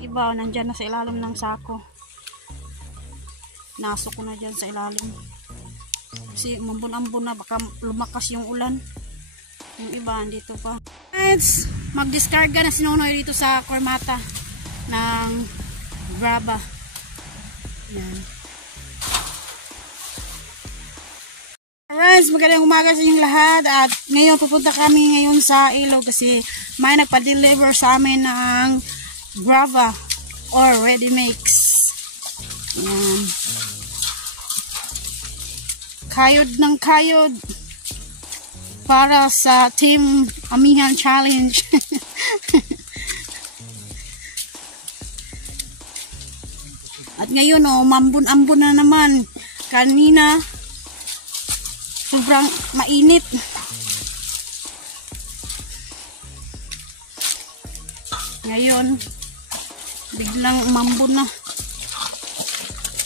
Iba, nandyan na sa ilalim ng sako. Naso ko na dyan sa ilalim. Kasi mambun-ambun na, baka lumakas yung ulan. Yung iba, dito pa. Guys, mag-discarga na sinunoy dito sa Kormata ng Brava. Yan. Guys, magandang umaga sa inyong lahat. At ngayon, pupunta kami ngayon sa ilog kasi may nagpa-deliver sa amin ng Brava or ready mix. Yan. Kayod ng kayod para sa Team Amihan Challenge. At ngayon, mambun-ambun na naman. Kanina, sobrang mainit. Ngayon, biglang umambun na.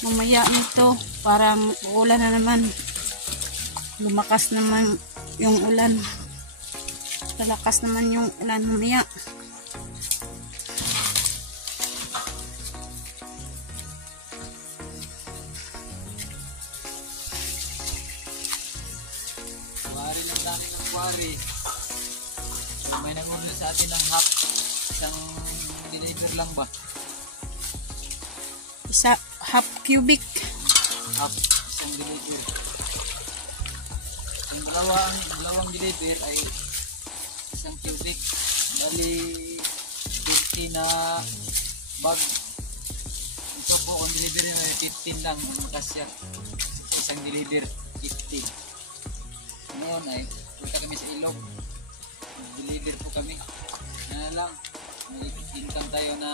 Mamaya nito, parang uulan na naman. Lumakas naman yung ulan. Lalakas naman yung ulan mamaya. Kuwari lang namin ng kuwari. So, may nangulo sa atin ng half. Isang deliver lang ba? Half cubic. Half, isang deliver. Yung dalawang deliver ay isang cubic. Bali 50 na bag. Ito po ang deliver ay 15 lang. Ang kasya. Isang deliver 50. Ngayon ay punta kami sa ilog. Deliver po kami. Na lang. May income tayo na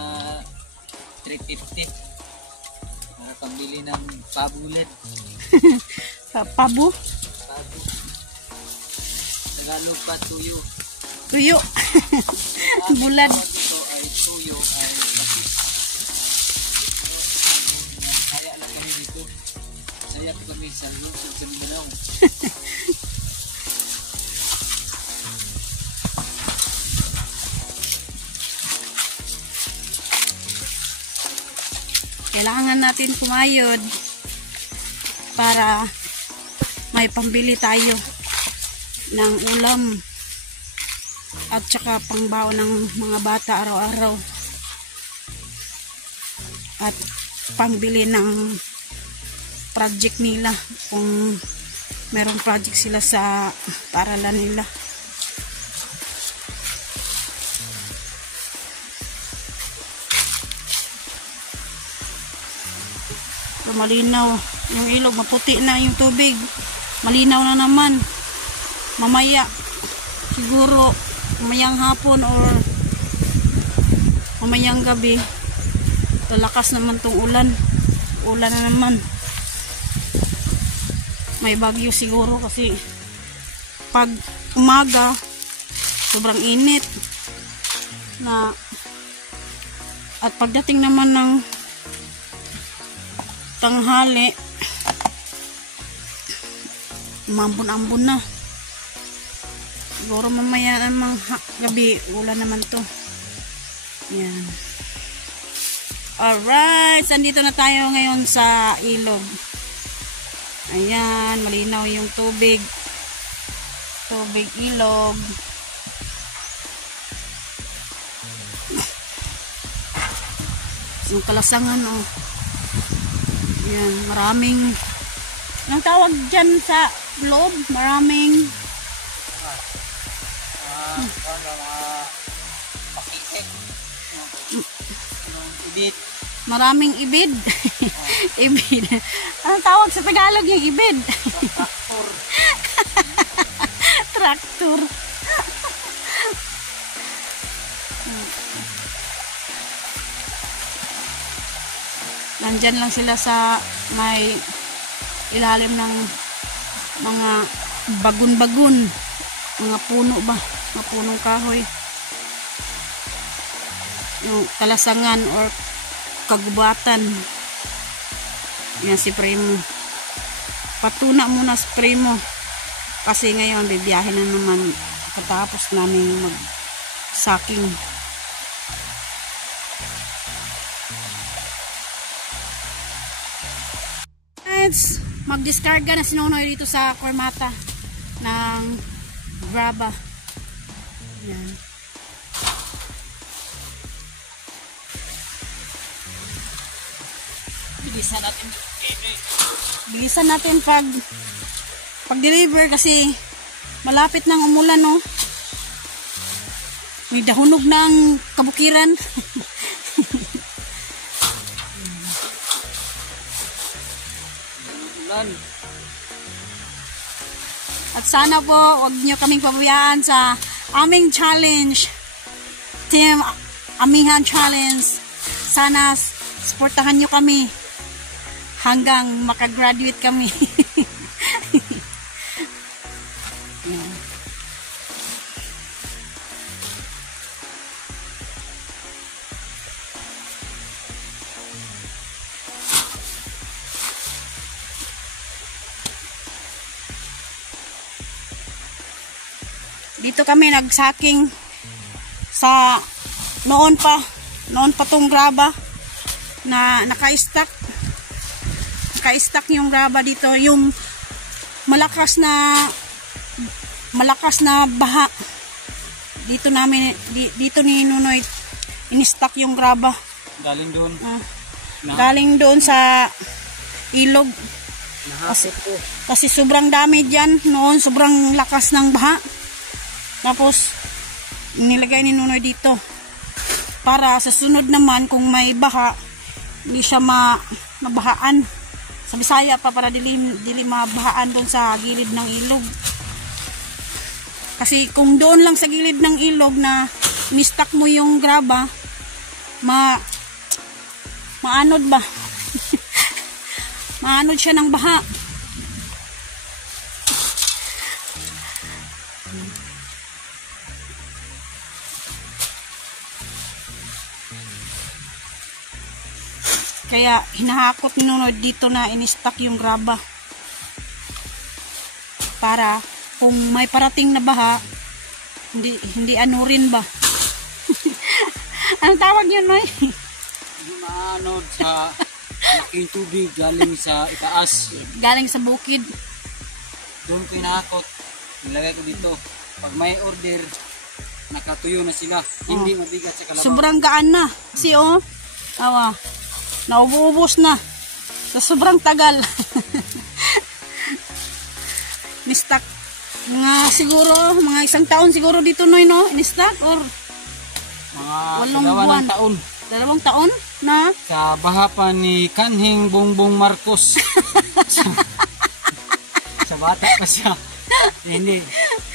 350 para pambili ng pabulet. Pabu? Pabu. Tagalog pa, tuyo. Tuyo. Bulad. Ito ay tuyo ay kapit. Kaya lang kami dito. Saya po kami sa lungsod sa Mindanao. Kailangan natin kumayod para may pambili tayo ng ulam at saka pangbaon ng mga bata araw-araw at pambili ng project nila kung merong project sila sa paaralan nila. Malinaw yung ilog, maputi na yung tubig, malinaw na naman. Mamaya siguro mamayang hapon or mamayang gabi lalakas naman tong ulan na naman. May bagyo siguro kasi pag umaga sobrang init na, at pagdating naman ng tanghali mambun-ambun na. Siguro mamaya namang gabi ulan naman to. Yan. Alright, sandito na tayo ngayon sa ilog. Ayan, malinaw yung tubig ilog. Yung kalasangan yan, maraming, anong tawag dyan sa loob? Maraming Pakisek. Ibid. maraming ibid. Ibid. Anong tawag sa Tagalog yung ibid? Traktor. Traktor. Nandyan lang sila sa may ilalim ng mga bagun-bagun, mga puno ba, mga punong kahoy, yung kalasangan or kagubatan. Yan si Primo, patuna muna si Primo kasi ngayon bibiyahin na naman katapos namin mag saking. Guys, magdiskarga na si Nonoy dito sa Kormata ng graba. Yan. Bilisan natin pag-deliver kasi malapit nang umulan, no. May dahunog ng kabukiran. At sana po wag niyo kaming pabayaan sa aming challenge, Team Amihan Challenge. Sana suportahan niyo kami hanggang makagraduate kami. Dito kami nagsaking sa noon pa tong graba na naka-stack yung graba dito, yung malakas na baha dito ni Nunoy in-stack yung graba galing doon sa ilog kasi sobrang dami dyan noon, sobrang lakas ng baha. Tapos, nilagay ni Nunoy dito. Para sa sunod naman, kung may baha, hindi siya mabahaan. Sa Bisaya pa, para dili mabahaan doon sa gilid ng ilog. Kasi kung doon lang sa gilid ng ilog na mistak mo yung graba, maanod ba? Maanod siya ng baha. Kaya hinahakot ni Nunoy dito na in-stack yung graba. Para kung may parating na baha, hindi anurin ba? Anong tawag yun, Noy? Maanod sa laking tubig galing sa itaas. Galing sa bukid. Doon ko hinahakot. Nilagay ko dito. Pag may order, nakatuyo na sila. Hindi mabigat sa kalabaw. Sobrang gaan na. Kasi awa. Nauubos na sa sobrang tagal. Ni-stack mga isang taon siguro dito, Noy, no? Ni-stack or mga 2 taon na sa baha pa ni Kanhing Bongbong Marcos. Sa bata pa siya. Hindi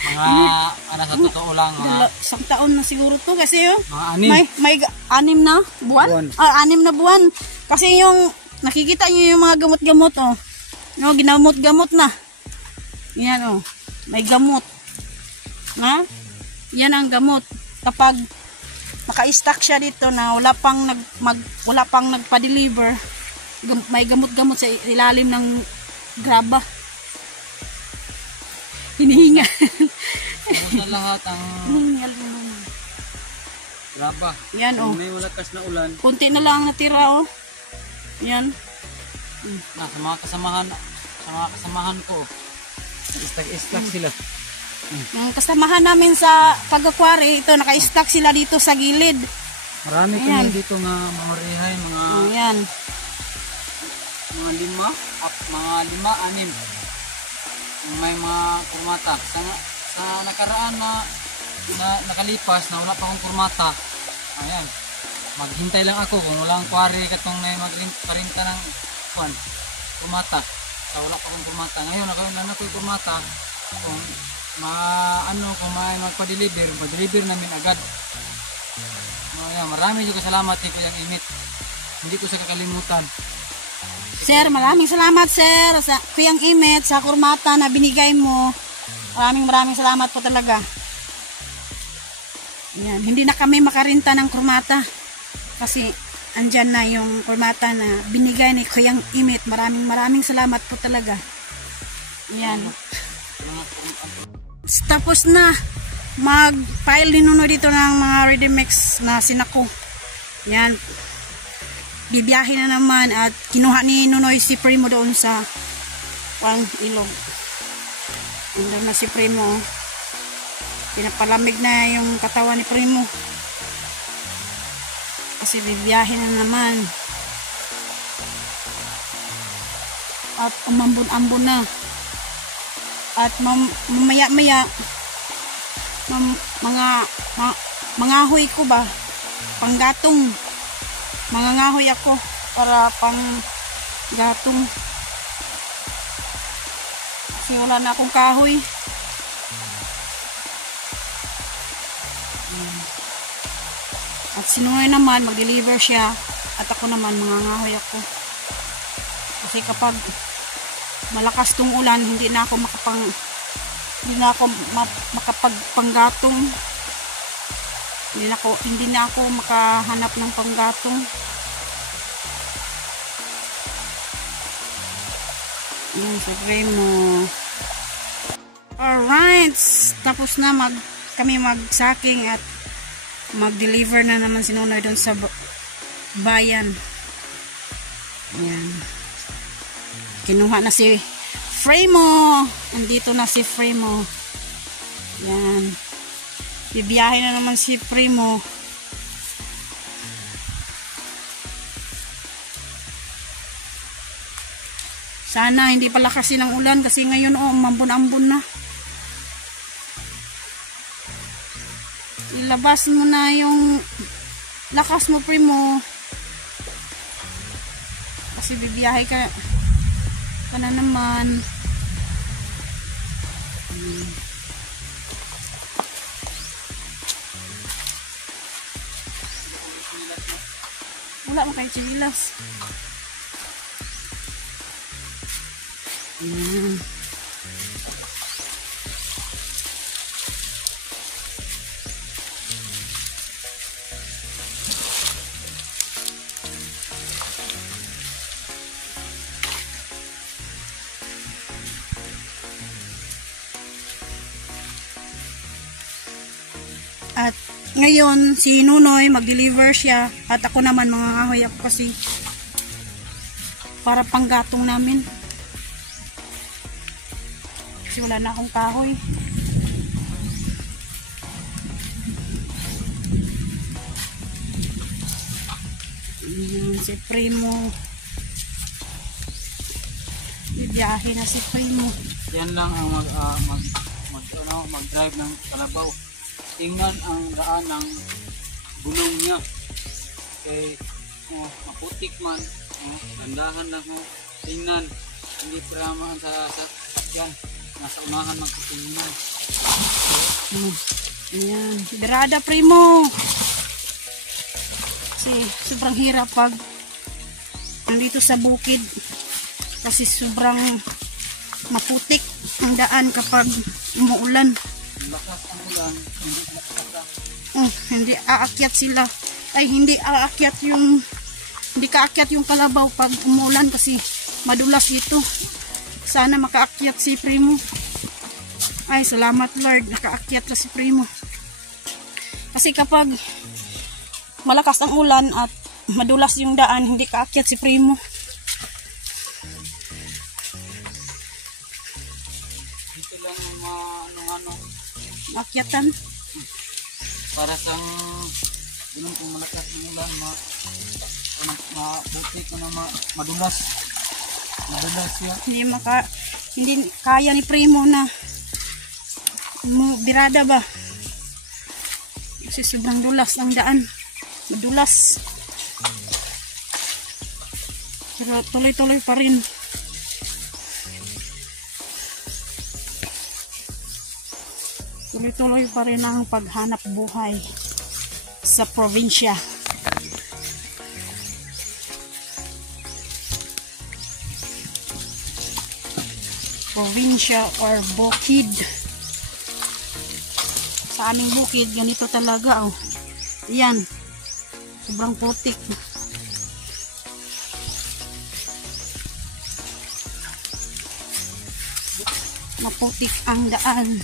mga sa totoo lang isang taon na siguro to kasi mga 6 may 6 na buwan. 6 na buwan. Kasi yung nakikita niyo yung mga gamot-gamot, no, ginamot-gamot na. Yan, may gamot. Na? Yan ang gamot. Kapag naka-stack siya dito na wala pang nagpa-deliver, may gamot-gamot sa ilalim ng graba. Hinihinga. Sa lahat ang graba. Yan, may malakas na ulan. Kunti na lang natira, Yan. Sa mga kasamahan ko. Stack sila. Yung kasamahan namin sa pag-aquari, ito naka-stack sila dito sa gilid. Marami kami dito nga mga rehay, Ayan. Mga 5, 6. May mga kurmata. Sa nakaraan na nakalipas na wala pa akong kurmata. Ayan. Maghintay lang ako kung walang kwari katong na magparinta ng kurmata. Sa wala pa akong kurmata. Ngayon lang ako yung kurmata. Kung may magpa-deliver namin agad. Ayan, marami yung salamat kay Kuya Imit. Hindi ko sa kakalimutan. Sir, maraming salamat, sir, sa Kuyang Imit, sa kurmata na binigay mo. Maraming salamat po talaga. Yan, hindi na kami makarinta ng kurmata. Kasi andyan na yung kurmata na binigay ni Kuyang Imit. Maraming salamat po talaga. Yan. Tapos na mag-file ni Nunoy dito ng mga ready mix na sinako. Yan. bibiyahe na naman at kinuha ni Nunoy si Primo doon sa ilog. Andun na si Primo. Pinapalamig na yung katawan ni Primo. Kasi bibiyahe na naman. At umambon-ambon na. At mamaya-maya mangahoy ko ba? Panggatong. Mangangahoy ako para panggatong. Kasi wala na akong kahoy. At si Nunoy naman mag-deliver siya at ako naman mangangahoy ako. Kasi kapag malakas tong ulan, hindi na ako makapagpanggatong. Hindi na ako makahanap ng panggatong. Yan sa Primo. Alright, tapos na kami magsaking at mag-deliver na naman si Nunoy doon sa bayan. Yan. Kinuha na si Primo. Andito na si Primo. Yan. Bibiyahe na naman si Primo. Sana hindi pala kasi ng ulan kasi ngayon mambun-ambun na. Ilabas mo na yung lakas mo, Primo. Kasi bibiyahe ka na naman. Wala mo kayo chinilas. At ngayon si Nunoy mag-deliver siya at ako naman mangangahoy ako kasi para panggatong namin. Kasi wala na akong kahoy. Si Primo. Bibiyahe na si Primo. Yan lang ang mag-drive ng kalabaw. Tingnan ang daan ng gulong niya. Okay, maputik man. Gandahan lang mo. Tingnan. Hindi pramaan sa sakyan. Nasa unahan magputingnan. Ayan. Berada, Primo. Kasi sobrang hirap pag nandito sa bukid. Kasi sobrang maputik ang daan kapag umuulan. Lakas ang ulan, hindi nakakata. Hindi aakyat sila. Ay, hindi kaakyat yung kalabaw pag umulan kasi madulas ito. Sana makaakyat si Primo. Ay, salamat Lord, nakaakyat na si Primo. Kasi kapag malakas ang ulan at madulas yung daan, hindi kaakyat si Primo. Dito lang ano Akyatan. para sang ganun kung malakas ng ulan mabuti ko na madulas siya. Hindi kaya ni Primo na birada ba kasi sobrang dulas ang daan, madulas, pero tuloy-tuloy pa rin. Tuloy-tuloy pa rin ang paghanap buhay sa probinsya. Probinsya or bukid. Sa aming bukid, ganito talaga. Yan. Sobrang putik. Maputik ang daan.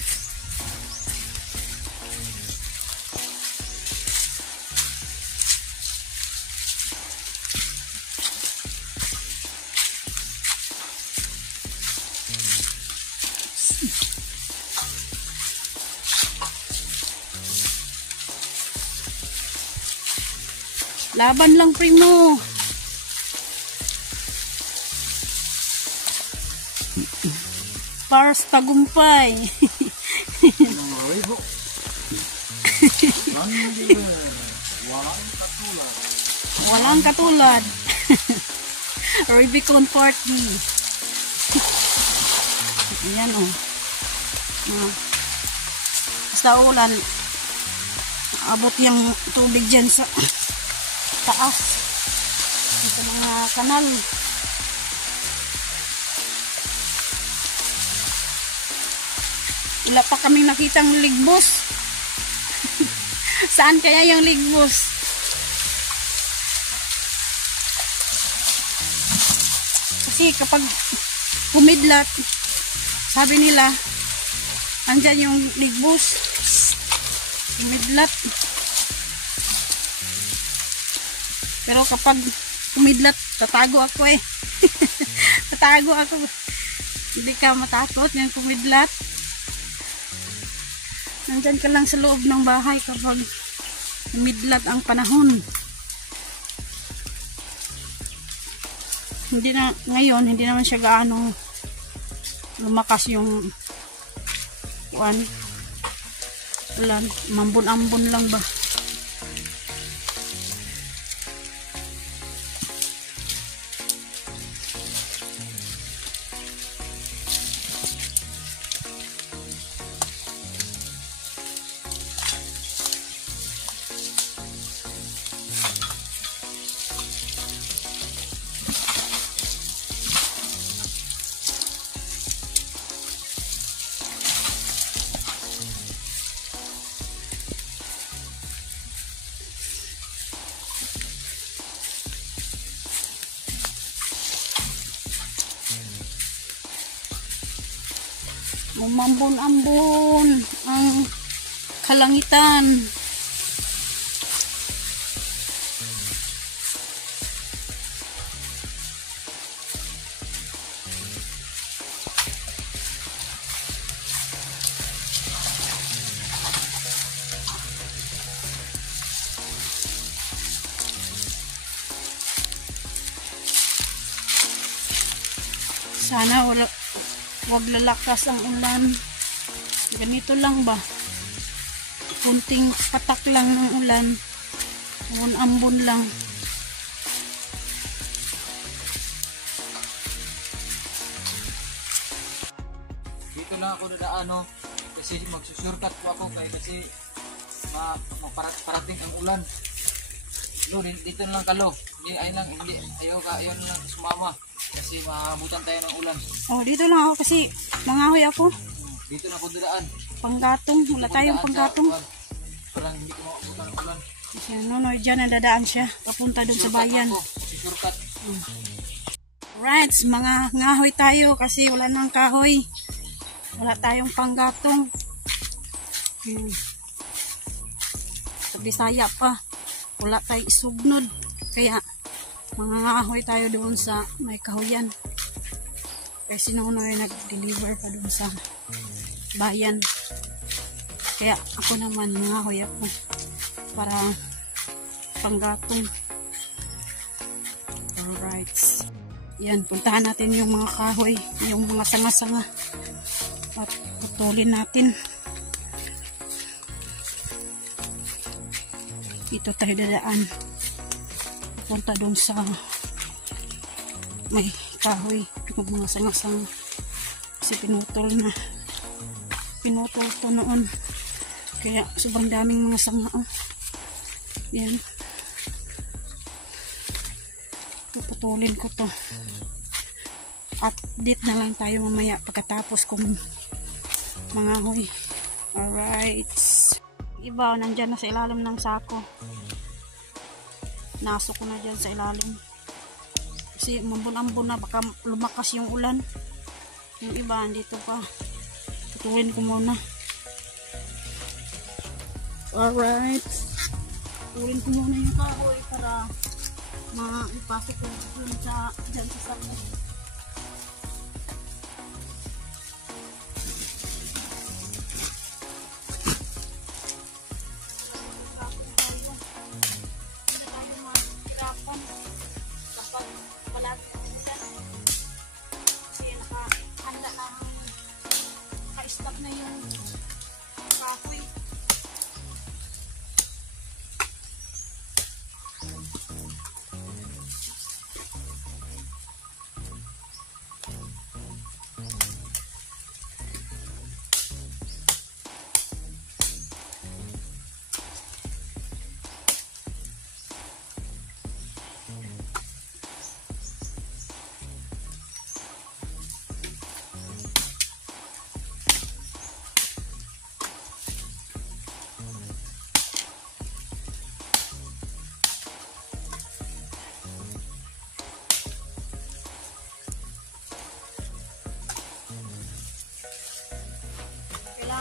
Laban lang, primo. Para sa tagumpay. Walang katulad. Rubicon Party. Ayan o. Basta ulan, abot yung tubig dyan sa taas. Sa mga kanal. Wala pa kaming nakitang ligbos. Saan kaya yung ligbos? Kasi kapag kumidlat, sabi nila, andyan yung ligbos. Kumidlat. Pero kapag kumidlat, tatago ako eh. Tatago ako. Hindi ka matakot yung kumidlat. Nandyan ka lang sa loob ng bahay kapag kumidlat ang panahon. Hindi na, ngayon, hindi naman siya gaano lumakas yung ulan. Mambun-ambon lang ba? Umambon-ambon ang kalangitan. Sana wag lalakas ang ulan. Ganito lang ba? Kunting patak lang ng ulan. Ambon lang. Dito lang ako dadaan, kasi magsusurkat po ako kasi parating ang ulan. Dito na lang kalo. Ayaw na lang sumama. Kasi maabutan tayo ng ulan. Oh, dito lang ako kasi mangahoy ako. Dito na ako dadaan. Panggatong, wala tayong panggatong. Parang hindi ko maabutan ng ulan. Kasi nonoy dyan ang dadaan siya. Papunta dun sa bayan. Shortcut. Right, mga ngahoy tayo kasi wala nang kahoy. Wala tayong panggatong. Sa Bisaya pa. Wala tayong isugnod. Kaya mga ngahoy tayo doon sa may kahoyan. Kasi nonoy nag-deliver pa doon sa bayan. Kaya ako naman ngahoy ako para panggatong. Alright. Yan, puntahan natin yung mga kahoy, yung mga sanga-sanga. At putulin natin. Dito tayo dadaan. Punta doon sa may kahoy, yung mga sanga-sanga. Kasi pinutol to noon. Kaya sobrang daming mga sanga. Yan. Puputulin ko to. Update na lang tayo mamaya pagkatapos kong mangahoy. Alright. Iba, nandyan na sa ilalim ng sako. Nasok ko na dyan sa ilalim. Kasi mambun-ambon na, baka lumakas yung ulan. Yung iba, dito pa. Putulin ko muna. Alright. Putulin ko muna yung kahoy para maipasok ko dyan sa sako.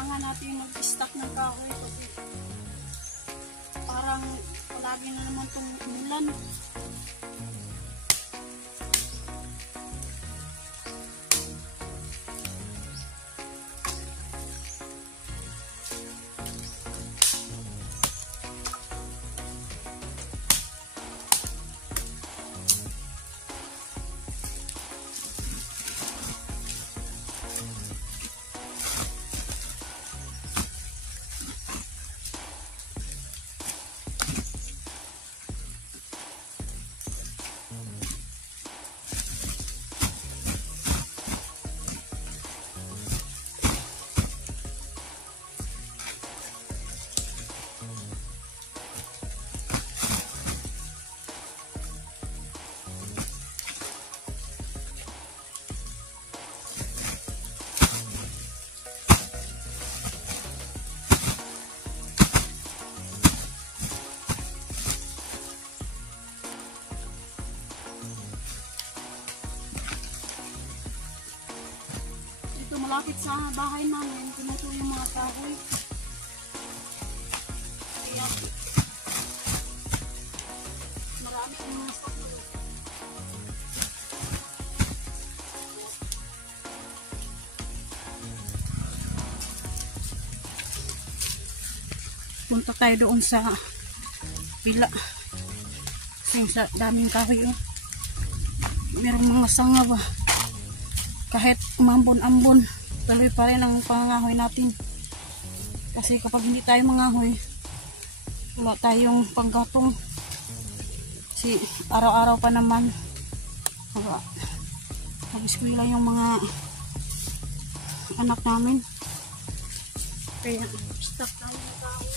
kailangan natin mag-stock ng kahoy kasi parang palagi na naman itong umulan. Malapit sa bahay namin, tumuto yung mga kahoy. Kaya marami yung mga sakto. Punta tayo doon sa pila. Kasi sa daming kahoy. Oh. Merong mga sanga ba? Kahit umambon-ambon, tuloy pa rin ang pangangahoy natin. Kasi kapag hindi tayo mangahoy, wala tayong panggatong. Kasi araw-araw pa naman mag-eskwela yung mga anak namin. Kaya stop tayo ng kahoy.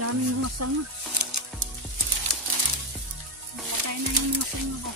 Daming mga sanga. Patay na yung mga sanga ba?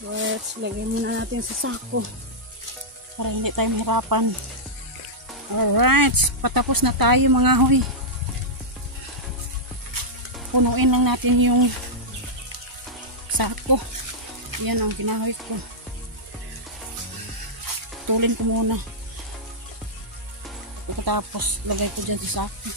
Let's lagay muna natin sa sako para hindi tayo mahirapan. Alright, patapos na tayo mga hoy. Punuin lang natin yung sako. Yan ang kinahoy ko. Tulin ko muna. Pagkatapos lagay ko dyan sa sako.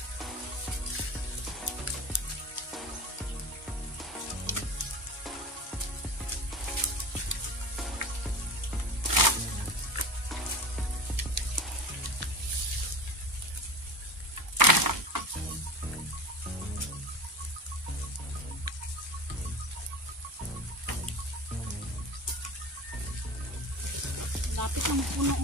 Lapit ang puno.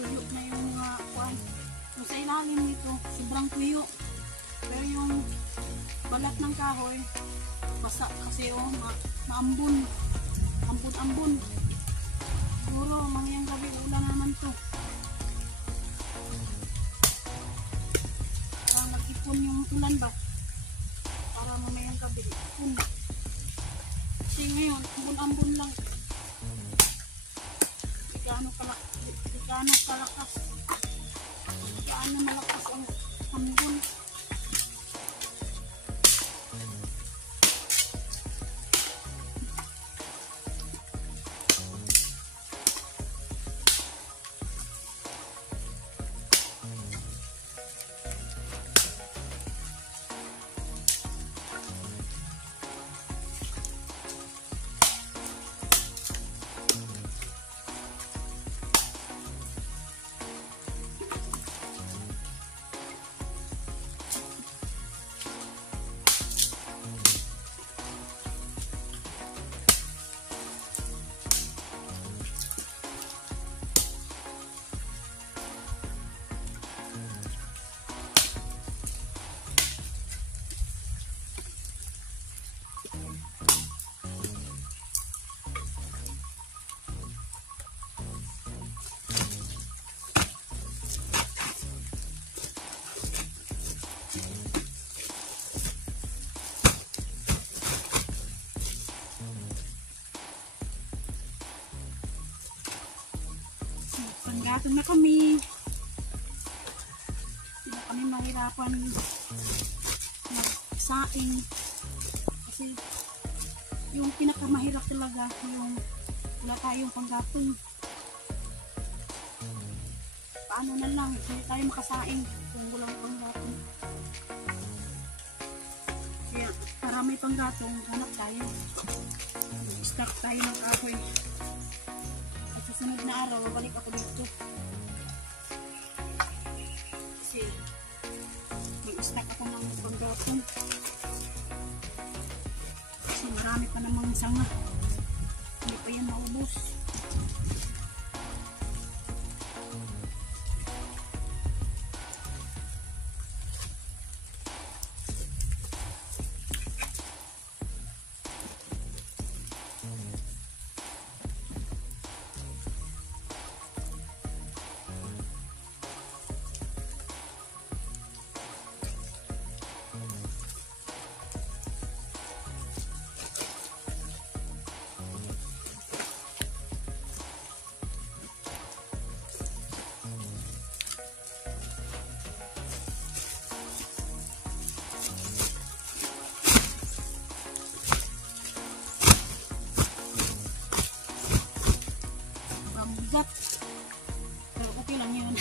Tuyo na yung mga kuwan. Yung sa ilalim nito, sobrang tuyo. Pero yung balat ng kahoy, basa kasi maambun. Ambun-ambun. Siguro, mamayang gabi, ulan naman to. Para mag-ipon yung ulan ba? Para mamayang gabi, ipon. Kasi ngayon, ambun-ambun lang. Gaano kalakas, gaano malakas ang ambon. Panggatong na kami. Hindi na kami mahirapan magsaing. Kasi yung pinakamahirap talaga yung wala tayong panggatong. Paano na lang, hindi tayo makasaing kung walang panggatong. Kaya para may panggatong, hanap tayo. Start tayo ng kahoy. Sunod na araw, babalik ako dito. Kasi mag-stack ako ng panggatong. Kasi marami pa namang sanga. Hindi pa yan maubos. Pero okay lang yun.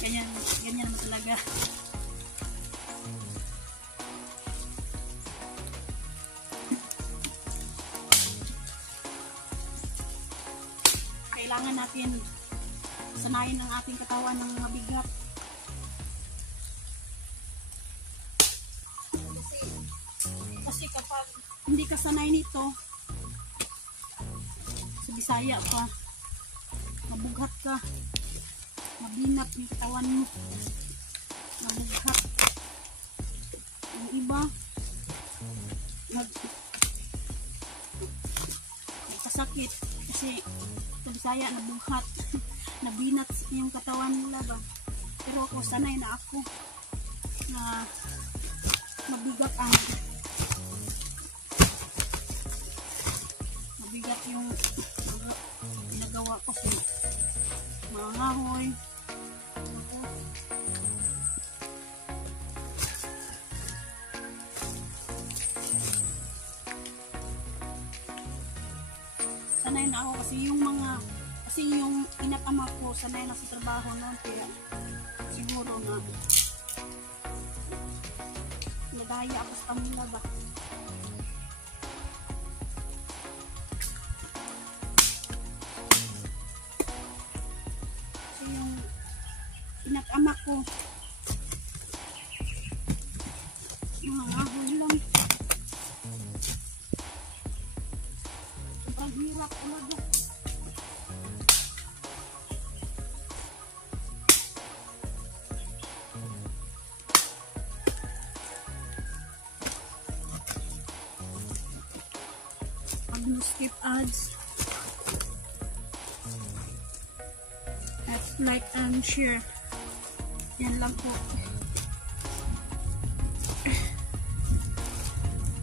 ganyan naman talaga. Kailangan natin sanayin ng ating katawan ng mabigat. Kasi kapag hindi ka sanay nito, sa Bisaya pa, mabughat ka, mabinat yung katawan mo, mabughat. Yung iba, nagkasakit kasi sa Bisaya nabughat, nabinat yung katawan nila ba. Pero ako, sanay na ako na mabigat ang mabigat yung ginagawa ko sa mga ngahoy. Sanay na ako kasi yung inatama ko sanay na sa trabaho noon, kaya siguro na nadaya ako sa kanila ba. Kasi yung inatama ko mga ngahoy lang. Sobrang hirap talaga. Pag no-skip ads, at like and share. Yan lang po.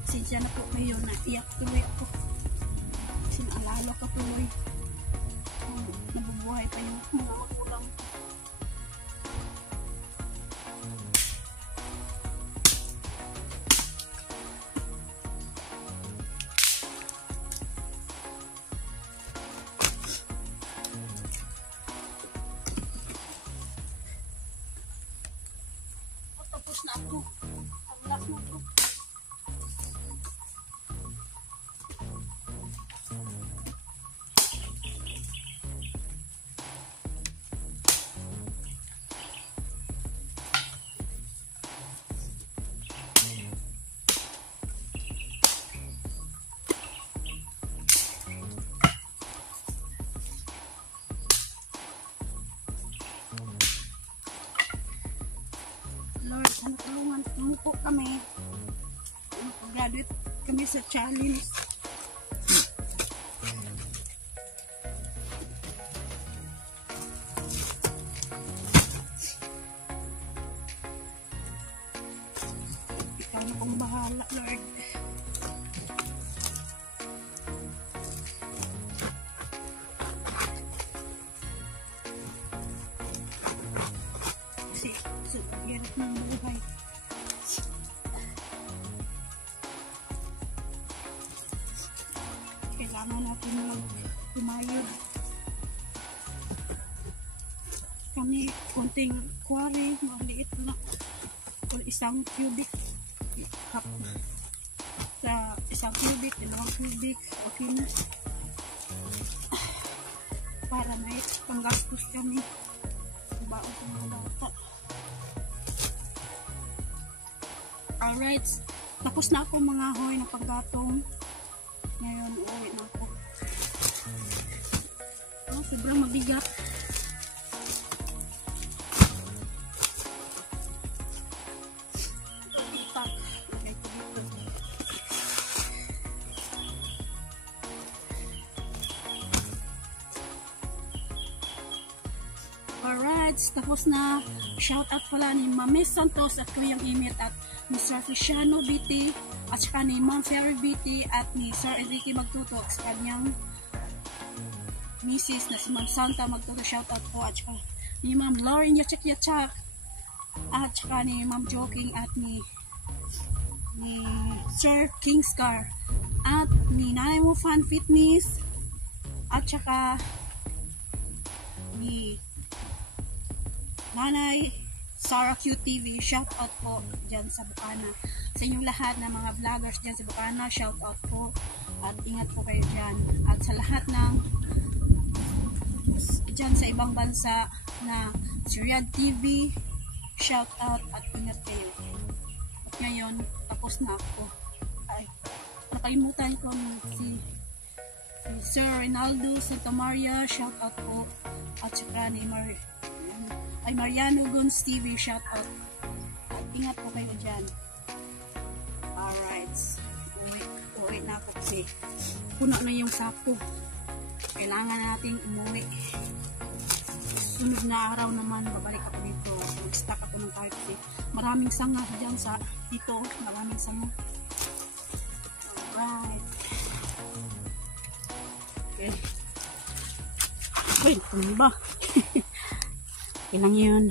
Sinsya na po kayo na iyak tuloy ako. Kasi naalala ko tuloy kung nabubuhay pa yung mga magulang. Tapos na ako. Pag-last na ako. Lord, sana tulungan mo po kami. Graduate kami sa challenge. Ikaw na pong bahala, Lord. Kasi hirap ng buhay. Kailangan natin mag-tumayod. Kami, konting quarry, maliit na. Kung isang cubic, sa isang cubic, 2 cubic, okay na. Para may panggastos kami. Baon sa mga bata. Alright, tapos na ako mga hoy na paggatong. Ngayon, uwi na ako. Oh, sobrang mabigat. Alright, tapos na. Shoutout pala ni Mamis Santos at Kuyang Imit at Mr. Feliciano BT at saka ni Ma'am Ferry BT at ni Sir Enrique Magtuto sa kanyang misis na si Ma'am Santa Magtuto. Shoutout po at saka ni Ma'am Lauren Yachak at saka ni Ma'am Joking at ni Sir Kingscar at ni Nanay Mo Fan Fitness at saka ni Nanay Sarah QTV. Shout out po dyan sa Bukana. Sa inyong lahat na mga vloggers dyan sa Bukana, shout out po at ingat po kayo dyan. At sa lahat ng dyan sa ibang bansa na si Riyadh TV, shout out at ingat kayo. At ngayon, tapos na ako. Ay, nakalimutan ko si Sir Rinaldo Santa Maria, shout out po. At saka ni Mariano Guns TV, shout out. At ingat po kayo dyan. Alright. Uwi na ako kasi puno na yung sako. Kailangan nating umuwi. Sunod na araw naman, babalik ako dito. Mag-stack ako ng kahit kasi maraming sanga dyan sa dito. Maraming sanga. Alright. Okay. Wait, tumba. Kailang yun.